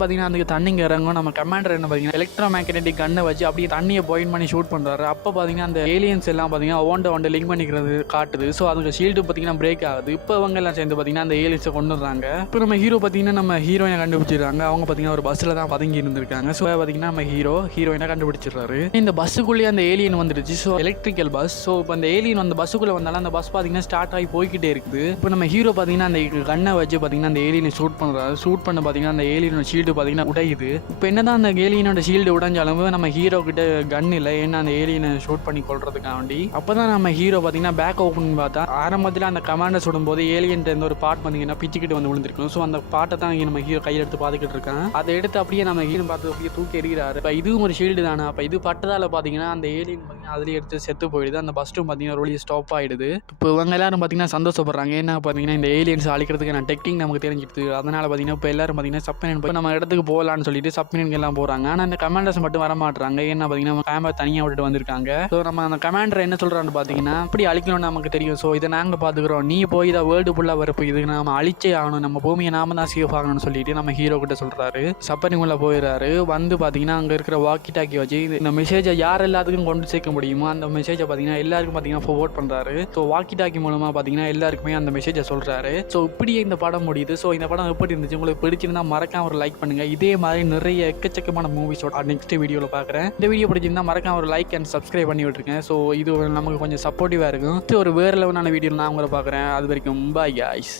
பார்த்தீங்கன்னா அதுக்கு தண்ணிங்க இறங்கும். நம்ம கமாண்டர் என்ன பார்த்தீங்கன்னா எலக்ட்ரோ மேக்னெட்டிக் கன்னை வச்சு அப்படியே தண்ணியை பாயிண்ட் பண்ணி ஷூட் பண்ணுறாரு. அப்போ பார்த்தீங்கன்னா அந்த ஏலியன்ஸ் எல்லாம் பார்த்தீங்கன்னா ஒன்றை லிங்க் பண்ணிக்கிறது காட்டுது. ஸோ அதுக்கு ஷீல்டு பார்த்தீங்கன்னா பிரேக் ஆகுது. இப்போ அவங்க எல்லாம் சேர்ந்து பார்த்தீங்கன்னா அந்த ஏலியன்ஸை கொண்டு வர்றாங்க. இப்போ நம்ம ஹீரோ பார்த்தீங்கன்னா நம்ம ஹீரோயினை கண்டுபிடிச்சிடுறாங்க. அவங்க பார்த்தீங்கன்னா ஒரு பஸ்ஸில் தான் பதுங்கி இருந்திருக்காங்க. ஸோ பார்த்தீங்கன்னா நம்ம ஹீரோயினை கண்டுபிடிச்சிடுறாரு. இந்த பஸ்ஸுக்குள்ளேயே அந்த ஏலியன் வந்துருச்சு. So electrical bus. ஸோ இப்போ அந்த ஏலியன் அந்த பஸ்ஸுக்குள்ளே வந்தாலும் அந்த பஸ் பார்த்தீங்கன்னா ஸ்டார்ட் ஆகி போய்கிட்டே இருக்குது. இப்போ நம்ம ஹீரோ பார்த்தீங்கன்னா அந்த கன்னை வச்சு பார்த்தீங்கன்னா அந்த ஏலியனை ஷூட் பண்ணுறாரு. ஷூட் பண்ண பார்த்தீங்கன்னா அந்த ஏலியனோட ஷீல்டு பார்த்தீங்கன்னா உடையுது. இப்போ என்னதான் அந்த ஏலியனோட ஷீல்டு உடைஞ்சாலும் நம்ம ஹீரோ கிட்ட கன் இல்லை. ஏன்னா அந்த ஏலியனை ஷூட் பண்ணி கொள்றதுக்காண்டி. அப்போதான் நம்ம ஹீரோ பார்த்தீங்கன்னா பேக் ஓப்பன் பார்த்தா ஆரம்பத்தில் அந்த கமாண்டர் சுடும்போது ஏலியன் இருந்த ஒரு பாட் பார்த்தீங்கன்னா பிச்சுக்கிட்டு வந்து விழுந்திருக்கும். ஸோ அந்த பாட்டை தான் நம்ம ஹீரோ கையில் எடுத்து பார்த்துக்கிட்டு இருக்கான். அதை எடுத்து அப்படியே நம்ம ஹீரோ பார்த்து அப்படியே தூக்கி எறிகிறாரு. இப்போ இதுவும் ஒரு ஷீல்டு தானே. அப்போ இது பட்டதால பார்த்தீங்கன்னா அந்த ஏலியன் பார்த்தீங்கன்னா அதுலேயே எடுத்து செத்து போயிடுது. அந்த பஸ்ட்டும் பார்த்தீங்கன்னா ஒரு வழியாக ஸ்டாப் ஆகிடுது. இப்போ இவங்க எல்லாரும் பார்த்தீங்கன்னா சந்தோஷப்படுறாங்க. என்ன பார்த்தீங்கன்னா இந்த ஏலியன்ஸ் அழிக்கிறதுக்கு நான் டெக்னிக் நமக்கு தெரிஞ்சிடுது. அதனால பார்த்தீங்கன்னா இப்போ எல்லாரும் பார்த்தீங்கன்னா சப்மினன் போய் நம்ம இடத்துக்கு போகலான்னு சொல்லிட்டு சப்மினன் எல்லாம் போகிறாங்க. ஆனால் அந்த கமாண்டர்ஸ் மட்டும் வர மாட்டாங்க. ஏன்னா பார்த்தீங்கன்னா நம்ம கேமரா தனியாக விட்டுட்டு வந்திருக்காங்க. ஸோ நம்ம அந்த கமாண்டர் என்ன சொல்கிறான்னு பார்த்தீங்கன்னா இப்படி அழிக்கணும்னு நமக்கு தெரியும். ஸோ இதை நாங்கள் பார்த்துக்குறோம். நீ போய் இதை வேர்ல்டு ஃபுல்லாக வரப்போ இதுக்கு நம்ம அழிச்சே ஆகணும். நம்ம பூமியை நாம தான் சேஃப் ஆகணும்னு சொல்லிட்டு நம்ம ஹீரோ கிட்ட சொல்கிறாரு. சப்பனிங்குள்ளே போயிடுறாரு. வந்து பார்த்தீங்கன்னா அங்கே இருக்கிற வாக்கி டாக்கி வச்சு இந்த மெசேஜை யார் எல்லாத்துக்கும் கொண்டு சேர்க்க முடியுமோ அந்த மெசேஜை பார்த்தீங்கன்னா எல்லாருக்கும் பார்த்தீங்கன்னா ஃபார்வர்ட் பண்ணுறாரு. ஸோ வாக்கி டாக்கி மூலமாக பார்த்தீங்கன்னா எல்லாருக்குமே அந்த மெசேஜை சொல்கிறாரு. ஸோ இப்படியே இந்த படம் முடியுது. ஸோ இந்த படம் எப்படி இருந்துச்சு உங்களுக்கு பிடிச்சிருந்தா மறக்காம ஒரு லைக் பண்ணுங்க. இதே மாதிரி நிறைய எக்கச்சக்கமான மூவிஸோட நெக்ஸ்ட் வீடியோவில் பார்க்குறேன். இந்த வீடியோ பிடிச்சிருந்தா மறக்காம ஒரு லைக் அண்ட் சப்ஸ்கிரைப் பண்ணி விட்டுருக்கேன். ஸோ இது நமக்கு கொஞ்சம் சப்போர்ட்டிவாக இருக்கும். ஒரு வேறு லெவலான வீடியோ நான் உங்களை பார்க்குறேன். அது வரைக்கும் பாய் காய்ஸ்.